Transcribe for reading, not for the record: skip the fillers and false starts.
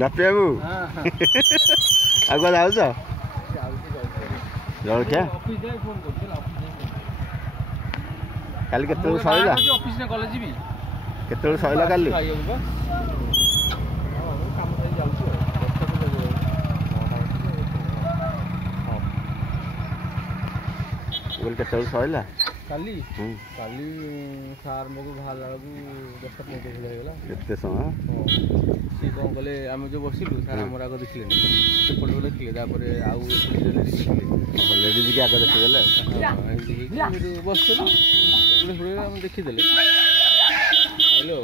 ବାପି ବାବୁ ଆଗୁଆ ଯାଉଛ ଜଳଖିଆ କାଲି କେତେବେଳକୁ ସରିଲା କେତେବେଳକୁ ସରିଲା କାଲି କେତେବେଳକୁ ସରିଲା କାଲି କାଲି ସାର୍ ମୋ ବାହାରିଲା ବେଳକୁ 10:35 ହେଇଗଲା ଏତେ ସମୟ ସିଏ କ'ଣ କଲେ ଆମେ ଯେଉଁ ବସିଲୁ ସାର୍ ଆମର ଆଗ ଦେଖିଲେନି ସେପଟେ ଦେଖିଲେ ତାପରେ ଆଉ ଲେଡ଼ିଜ୍ କି ଆଗ ଦେଖିଦେଲେ ଏମିତି ହେଇକି ବସିଥିଲୁ ଆମେ ଦେଖିଦେଲେ ହ୍ୟାଲୋ